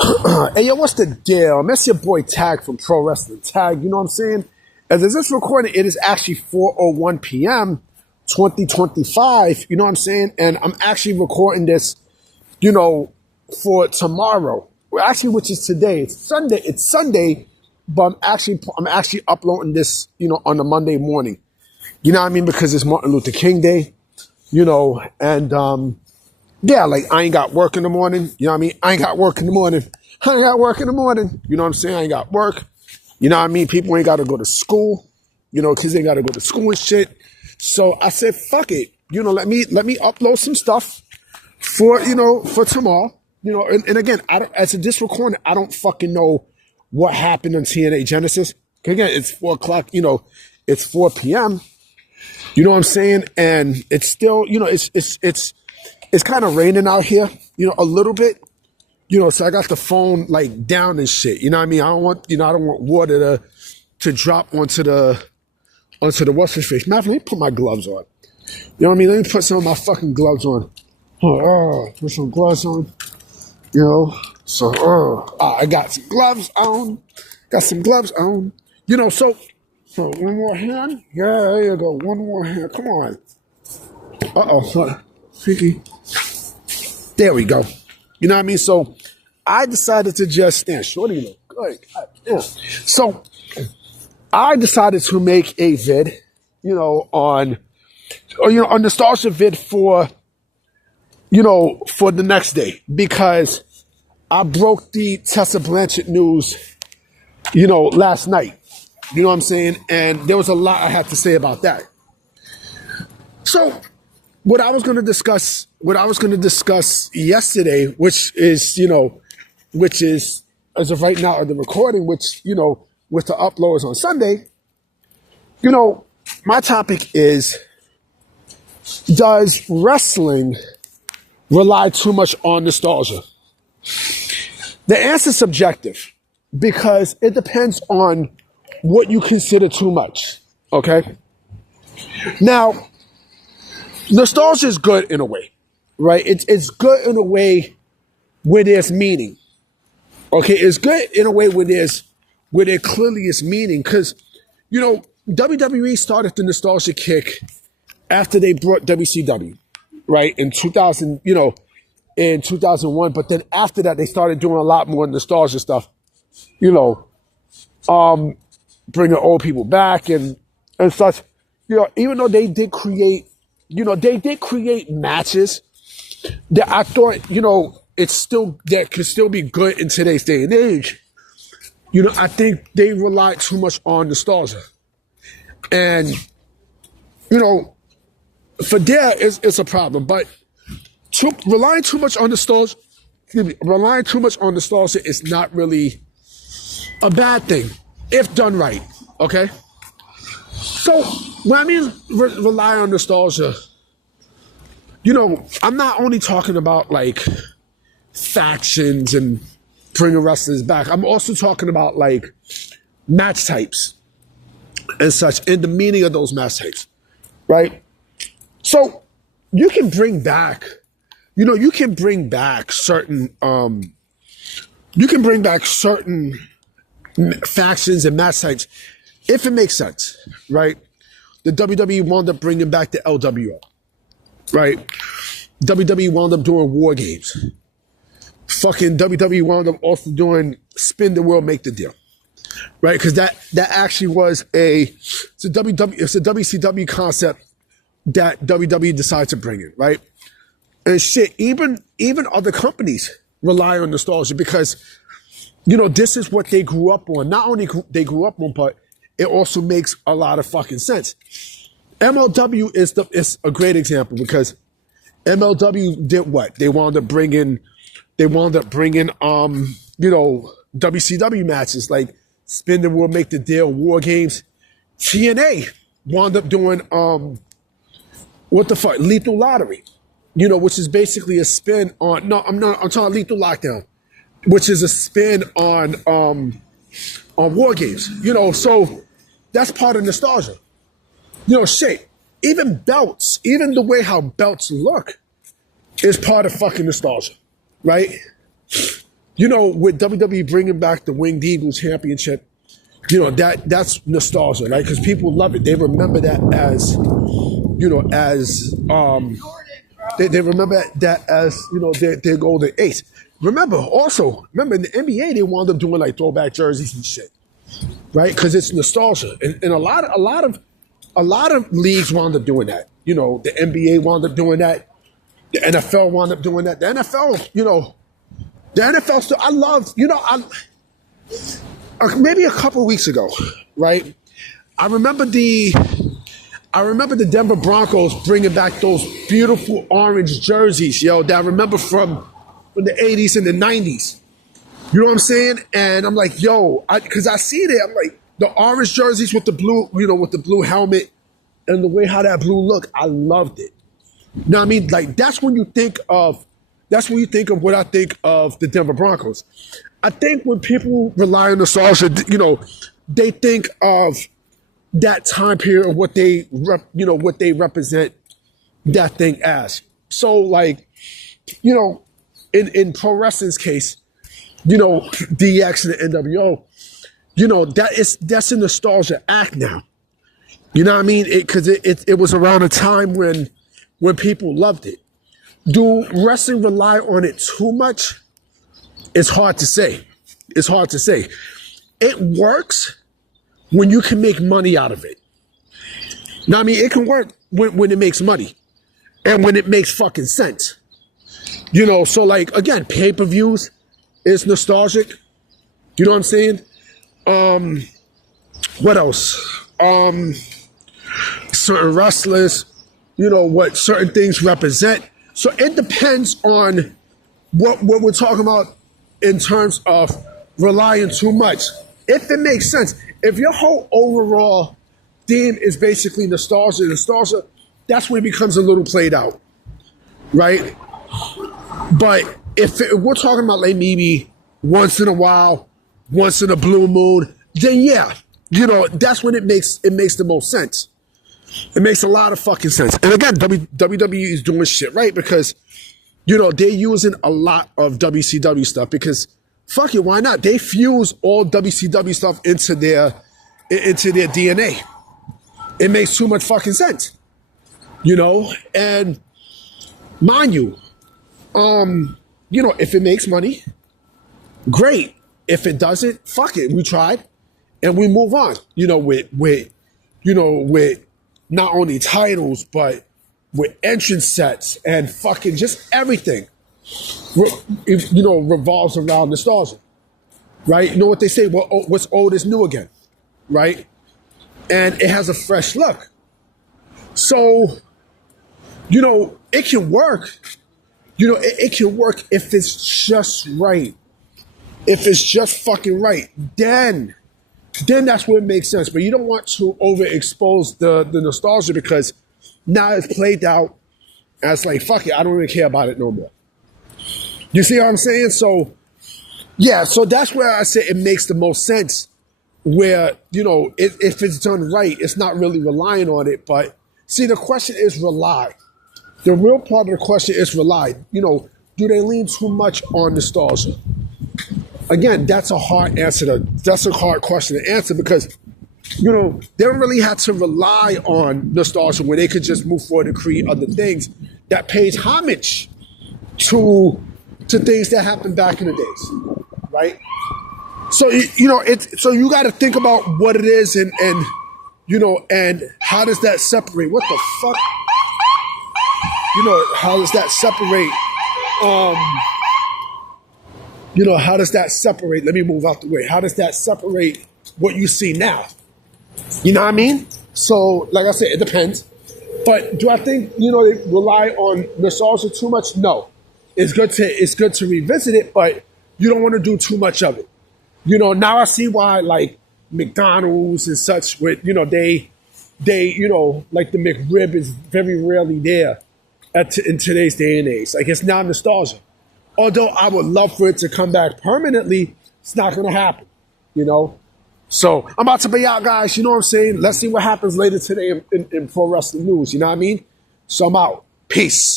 Hey, yo, what's the deal? That's your boy Tag from Pro Wrestling Tag. You know what I'm saying? As of this recording, it is actually 4:01 p.m. 2025. You know what I'm saying? And I'm actually recording this, for tomorrow. Well, actually, which is today. It's Sunday. But I'm actually uploading this, on a Monday morning. You know what I mean? Because it's Martin Luther King Day. And yeah, like I ain't got work in the morning. You know what I mean? I ain't got work in the morning. I ain't got work in the morning. You know what I'm saying? I ain't got work. You know what I mean? People ain't got to go to school. Kids ain't got to go to school and shit. So I said, fuck it. Let me upload some stuff for tomorrow. And again, as of this recording, I don't fucking know what happened on TNA Genesis. Again, it's 4 o'clock. It's 4 p.m. You know what I'm saying? And it's still, it's kind of raining out here, a little bit, so I got the phone like down and shit. You know what I mean? I don't want water to drop onto the what's his face. Matter of fact, let me put my gloves on. You know what I mean? Let me put some of my fucking gloves on. Put some gloves on. I got some gloves on. So one more hand. Yeah, there you go. One more hand. Come on. Freaky. There we go. You know what I mean? So I decided to just stand. Shorty look good. God damn. So I decided to make a vid, on nostalgia vid for the next day, because I broke the Tessa Blanchard news, last night. You know what I'm saying? And there was a lot I had to say about that. So what I was going to discuss yesterday, which is as of right now of the recording, which, with the uploads on Sunday, my topic is, does wrestling rely too much on nostalgia? The answer is subjective, because it depends on what you consider too much. Okay? Now, nostalgia is good in a way, right? It's good in a way where there's meaning. Okay, it's good in a way where there clearly is meaning, because WWE started the nostalgia kick after they brought WCW, right, in 2000, in 2001. But then after that, they started doing a lot more nostalgia stuff, bringing old people back and such. Even though they did create, matches that I thought, that could still be good in today's day and age. I think they rely too much on nostalgia. And, for there, it's a problem. But relying too much on nostalgia is not really a bad thing if done right, okay? So when I mean rely on nostalgia, I'm not only talking about like factions and bringing wrestlers back. I'm also talking about like match types and such, and the meaning of those match types, right? So you can bring back, certain factions and match types if it makes sense, right? The WWE wound up bringing back the LWO, right? WWE wound up doing War Games. Fucking WWE wound up also doing Spin the World, Make the Deal, right? Because that actually was it's a WCW concept that WWE decided to bring in, right? And shit, even other companies rely on nostalgia because, this is what they grew up on. Not only they grew up on, but it also makes a lot of fucking sense. MLW is a great example, because MLW did what? They wound up bringing WCW matches like Spin the World, Make the Deal, War Games. TNA wound up doing Lethal Lottery, which is basically a spin on. No, I'm talking Lethal Lockdown, which is a spin on War Games. So that's part of nostalgia. Shit. Even belts, even the way how belts look, is part of fucking nostalgia, right? with WWE bringing back the Winged Eagle Championship, that's nostalgia, right? Because people love it. They remember that as, they remember that as, their golden ace. Remember in the NBA, they wound up doing like throwback jerseys and shit, right? Because it's nostalgia. And a lot of leagues wound up doing that. The NBA wound up doing that. The NFL wound up doing that. The NFL still, I love, maybe a couple of weeks ago, right? I remember the Denver Broncos bringing back those beautiful orange jerseys, that I remember from the 80s and the 90s. You know what I'm saying? And I'm like, because I see it, I'm like, the orange jerseys with the blue, with the blue helmet and the way how that blue looked, I loved it. You know what I mean? Like, that's when you think of what I think of the Denver Broncos. I think when people rely on nostalgia, they think of that time period of what they represent that thing as. So, like, in pro wrestling's case, DX and the NWO, that's a nostalgia act now. You know what I mean? Because it was around a time when people loved it. Do wrestling rely on it too much? It's hard to say. It works when you can make money out of it. Now, I mean, it can work when it makes money and when it makes fucking sense. So like, again, pay-per-views is nostalgic. You know what I'm saying? What else? Certain wrestlers, what certain things represent. So it depends on what we're talking about in terms of relying too much. If it makes sense, if your whole overall theme is basically nostalgia, that's when it becomes a little played out, right? But if we're talking about like maybe once in a while, once in a blue moon, then yeah, that's when it makes the most sense. It makes a lot of fucking sense. And again, WWE is doing shit right because, they're using a lot of WCW stuff because, fuck it, why not? They fuse all WCW stuff into their DNA. It makes too much fucking sense. And mind you, if it makes money, great. If it doesn't, fuck it. We tried and we move on, with not only titles, but with entrance sets and fucking just everything, revolves around nostalgia, right? You know what they say? What's old is new again, right? And it has a fresh look. So, it can work. It can work if it's just right. If it's just fucking right, then that's where it makes sense. But you don't want to overexpose the nostalgia because now it's played out as like, fuck it, I don't really care about it no more. You see what I'm saying? So, yeah, so that's where I say it makes the most sense where, if it's done right, it's not really relying on it. But see, the question is rely. The real part of the question is rely. Do they lean too much on nostalgia? Again, that's a hard question to answer because, they don't really have to rely on nostalgia when they could just move forward and create other things that pays homage to things that happened back in the days, right? So, so you got to think about what it is and how does that separate? What the fuck? How does that separate? How does that separate? Let me move out the way. How does that separate what you see now? You know what I mean? So, like I said, it depends. But do I think, they rely on nostalgia too much? No. It's good to revisit it, but you don't want to do too much of it. Now I see why, like, McDonald's and such, with, they, like the McRib is very rarely there in today's day and age. Like, it's not nostalgia. Although I would love for it to come back permanently, it's not going to happen, So I'm about to be out, guys. You know what I'm saying? Let's see what happens later today in pro wrestling news. You know what I mean? So I'm out. Peace.